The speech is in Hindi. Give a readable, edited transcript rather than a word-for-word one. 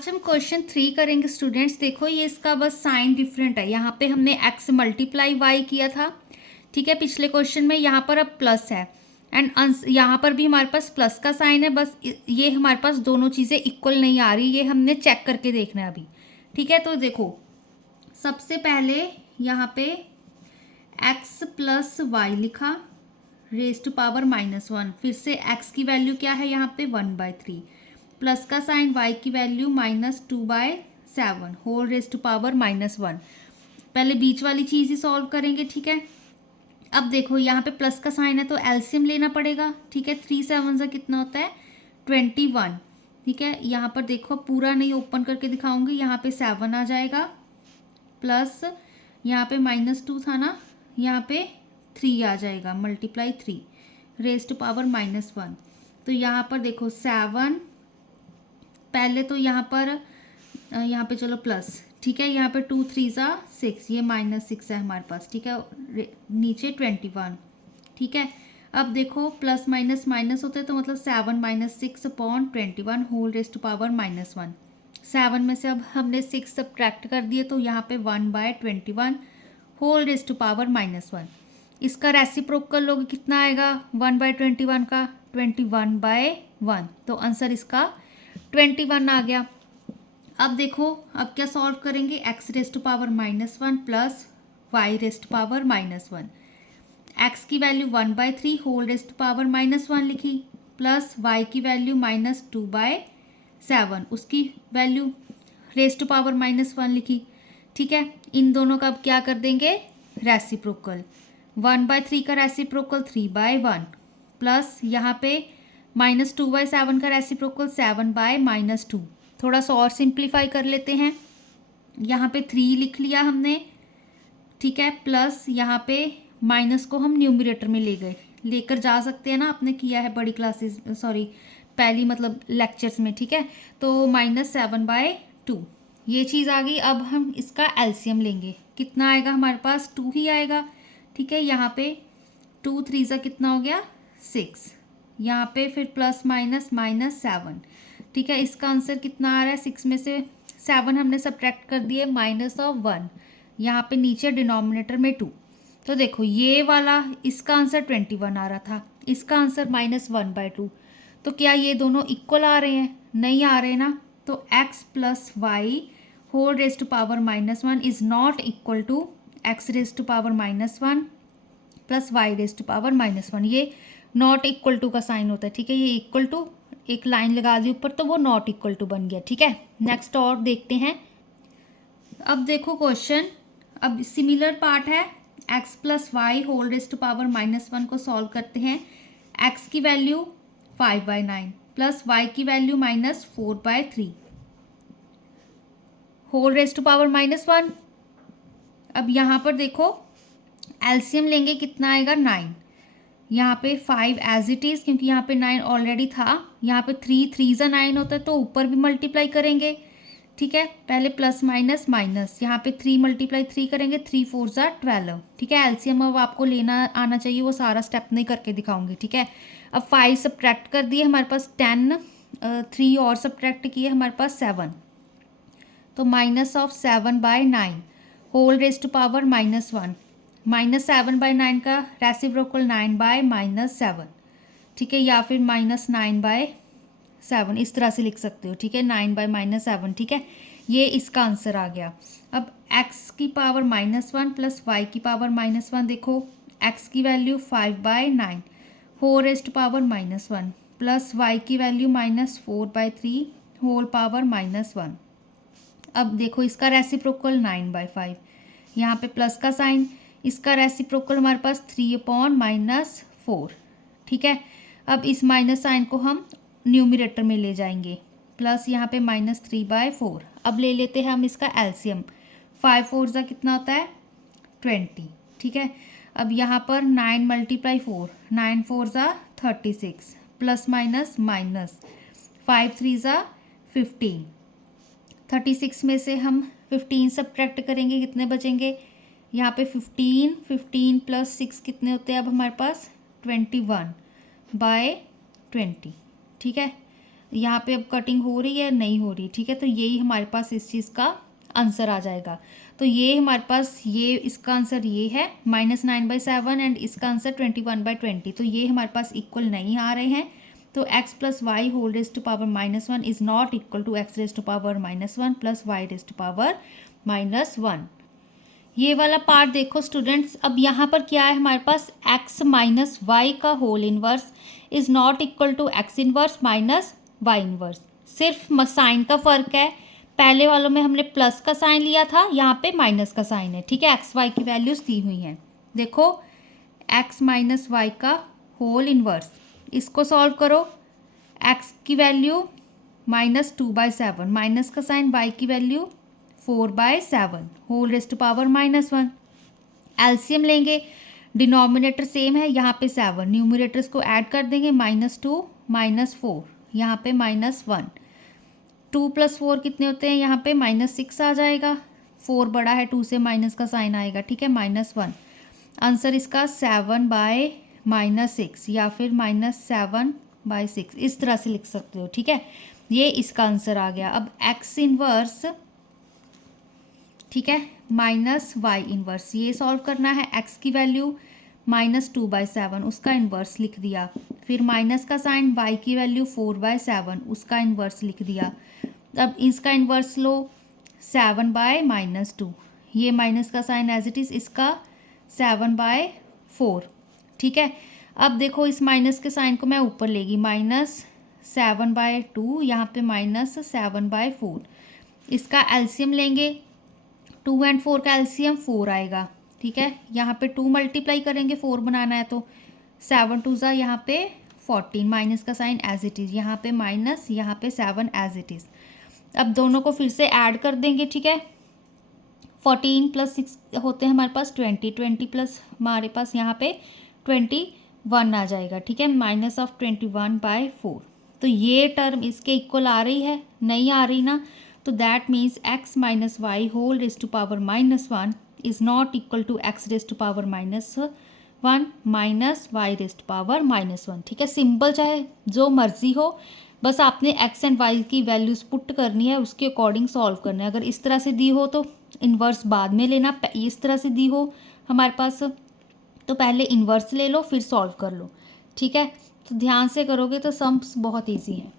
आज हम क्वेश्चन 3 करेंगे स्टूडेंट्स। देखो ये इसका बस साइन डिफरेंट है। यहाँ पे हमने x मल्टीप्लाई y किया था, ठीक है, पिछले क्वेश्चन में। यहाँ पर अब प्लस है एंड यहाँ पर भी हमारे पास प्लस का साइन है। बस ये हमारे पास दोनों चीज़ें इक्वल नहीं आ रही, ये हमने चेक करके देखना है अभी, ठीक है। तो देखो सबसे पहले यहाँ पे x प्लस वाई लिखा रेज टू पावर -1। फिर से x की वैल्यू क्या है यहाँ पे 1/3, प्लस का साइन y की value -2/7 whole raise to power -1। पहले बीच वाली चीज़ ही सॉल्व करेंगे, ठीक है। अब देखो यहाँ पे प्लस का साइन है तो एलसीएम लेना पड़ेगा, ठीक है। 3 7 से कितना होता है 21, ठीक है। यहाँ पर देखो पूरा नहीं ओपन करके दिखाऊंगी, यहाँ पे 7 आ जाएगा, प्लस यहाँ पे -2 था ना, यहाँ पे 3 आ जाएगा, मल्टीप्लाई 3 रेज टू पावर -1। तो यहाँ पर देखो 7, पहले तो यहाँ पे चलो प्लस, ठीक है। यहाँ पे 2 3 6, ये -6 है हमारे पास, ठीक है। नीचे 21, ठीक है। अब देखो प्लस माइनस माइनस होते हैं तो मतलब 7 - 6/21 होल रेज टू पावर -1। 7 में से अब हमने 6 सब्ट्रैक्ट कर दिए तो यहाँ पे 1/21 होल रेज टू पावर -1। इसका रेसिप्रोकल लोग कितना आएगा 1/21 का 21/1, तो आंसर इसका 21 आ गया। अब देखो अब क्या सॉल्व करेंगे, x raise to power -1 plus y raise to power -1। x की value 1/3 whole raise to power -1 लिखी, प्लस y की वैल्यू -2/7 उसकी वैल्यू रेज टू पावर -1 लिखी, ठीक है। इन दोनों का अब क्या कर देंगे रेसिप्रोकल, 1/3 का रेसिप्रोकल 3/1, प्लस यहाँ पे -2/7 का रेसिप्रोकल 7/-2। थोड़ा सा और सिंप्लीफाई कर लेते हैं, यहाँ पे 3 लिख लिया हमने, ठीक है, प्लस यहाँ पे माइनस को हम न्यूमरेटर में लेकर जा सकते हैं ना, आपने किया है बड़ी क्लासेस, सॉरी पहली मतलब लेक्चर्स में, ठीक है। तो -7/2 ये चीज़ आ गई। अब हम इसका एलसीएम लेंगे, कितना आएगा हमारे पास 2 ही आएगा, ठीक है। यहाँ पे 2 3 कितना हो गया 6, यहाँ पे फिर प्लस -7, ठीक है। इसका आंसर कितना आ रहा है 6 में से 7 हमने सब्ट्रैक्ट कर दिए -1, यहाँ पे नीचे डिनोमिनेटर में 2। तो देखो ये वाला इसका आंसर 21 आ रहा था, इसका आंसर -1/2। तो क्या ये दोनों इक्वल आ रहे हैं, नहीं आ रहे ना। तो x plus y whole raise to power -1 is not equal to x raise to power -1 plus y raise to power -1। ये नॉट इक्वल टू का साइन होता है, ठीक है। ये इक्वल टू एक लाइन लगा दी ऊपर तो वो नॉट इक्वल टू बन गया, ठीक है। नेक्स्ट और देखते हैं। अब देखो क्वेश्चन, अब सिमिलर पार्ट है, x plus y whole raise to power -1 को सॉल्व करते हैं। x की वैल्यू 5/9 प्लस y की value -4/3 whole raise to power -1। अब यहाँ पर देखो एलसीएम लेंगे, कितना आएगा 9। यहाँ पे 5 एज इट इज़, क्योंकि यहाँ पे 9 ऑलरेडी था। यहाँ पे 3 3 9 होता है तो ऊपर भी मल्टीप्लाई करेंगे, ठीक है। पहले प्लस माइनस माइनस, यहाँ पे 3 × 3 करेंगे, 3 4 12, ठीक है। एलसीएम अब आपको लेना आना चाहिए, वो सारा स्टेप नहीं करके दिखाऊंगी, ठीक है। अब 5 सब्ट्रैक्ट कर दिए हमारे पास 10, 3 और सब्ट्रैक्ट किए हमारे पास 7, तो -7/9 होल रेज टू पावर -1। -7/9 का रेसिप्रोकल 9/-7, ठीक है, या फिर -9/7 इस तरह से लिख सकते हो, ठीक है। 9/-7, ठीक है। ये इसका आंसर आ गया। अब x की पावर -1 प्लस y की पावर -1, देखो x की value 5/9 whole raise to power -1 plus y की वैल्यू -4/3 होल पावर -1। अब देखो इसका रेसिप्रोकल 9/5, यहाँ पे प्लस का साइन, इसका रेसिप्रोकल हमारे पास 3/-4, ठीक है। अब इस माइनस साइन को हम न्यूमरेटर में ले जाएंगे, प्लस यहाँ पे -3/4। अब ले लेते हैं हम इसका एलसीएम, 5 4 कितना होता है 20, ठीक है। अब यहाँ पर 9 × 4, 9 4 36, प्लस माइनस माइनस 5 3 15। 36 में से हम 15 सब्ट्रैक्ट करेंगे, कितने बचेंगे, यहाँ पे 15 प्लस 6 कितने होते हैं अब हमारे पास 21/20, ठीक है। यहाँ पे अब कटिंग हो रही है नहीं हो रही, ठीक है। तो यही हमारे पास इस चीज़ का आंसर आ जाएगा। तो ये हमारे पास ये इसका आंसर ये है -9/7 एंड इसका आंसर 21/20। तो ये हमारे पास इक्वल नहीं आ रहे हैं। तो x + y होल raise to power -1 is not equal to x raise to power -1 plus y raise to power -1। ये वाला पार्ट देखो स्टूडेंट्स, अब यहाँ पर क्या है हमारे पास x माइनस वाई का whole inverse is not equal to x inverse minus y inverse. सिर्फ साइन का फ़र्क है, पहले वालों में हमने प्लस का साइन लिया था, यहाँ पे माइनस का साइन है, ठीक है। एक्स वाई की वैल्यूज़ दी हुई हैं। देखो x माइनस वाई का होल इनवर्स, इसको सॉल्व करो। x की वैल्यू -2/7, माइनस का साइन, y की value 4/7 whole raise to power -1। LCM लेंगे, डिनोमिनेटर सेम है, यहाँ पे 7, न्यूमरेटर्स को ऐड कर देंगे, -2 -4, यहाँ पे -1। 2 + 4 कितने होते हैं, यहाँ पे -6 आ जाएगा। 4 बड़ा है 2 से, माइनस का साइन आएगा, ठीक है, -1। आंसर इसका 7/-6 या फिर -7/6, इस तरह से लिख सकते हो, ठीक है। ये इसका आंसर आ गया। अब x इनवर्स, ठीक है, माइनस वाई इनवर्स, ये सॉल्व करना है। x की वैल्यू -2/7, उसका इन्वर्स लिख दिया। फिर माइनस का साइन, y की वैल्यू 4/7, उसका इन्वर्स लिख दिया। अब इसका इन्वर्स लो 7/-2, ये माइनस का साइन एज इट इज़, इसका 7/4, ठीक है। अब देखो इस माइनस के साइन को मैं ऊपर लेगी, -7/2, यहाँ पे -7/4। इसका एलसीएम लेंगे, 2 और 4 का एलसीएम 4 आएगा, ठीक है। यहाँ पे 2 मल्टीप्लाई करेंगे, 4 बनाना है तो 7 2 ज़ा यहाँ पे 14, माइनस का साइन एज इट इज़, यहाँ पे माइनस, यहाँ पे 7 एज इट इज़। अब दोनों को फिर से ऐड कर देंगे, ठीक है। 14 + 6 होते हैं हमारे पास 20, 20 प्लस हमारे पास यहाँ पे 21 आ जाएगा, ठीक है, -21/4। तो ये टर्म इसके इक्वल आ रही है, नहीं आ रही ना, तो that means x minus y whole raise to power -1 is not equal to x raise to power -1 minus y raise to power -1, ठीक है। सिंपल, चाहे जो मर्जी हो, बस आपने x एंड y की वैल्यूज़ पुट करनी है, उसके अकॉर्डिंग सॉल्व करना है। अगर इस तरह से दी हो तो इन्वर्स बाद में लेना, इस तरह से दी हो हमारे पास तो पहले इन्वर्स ले लो फिर सॉल्व कर लो, ठीक है। तो ध्यान से करोगे तो सम्स बहुत ईजी है।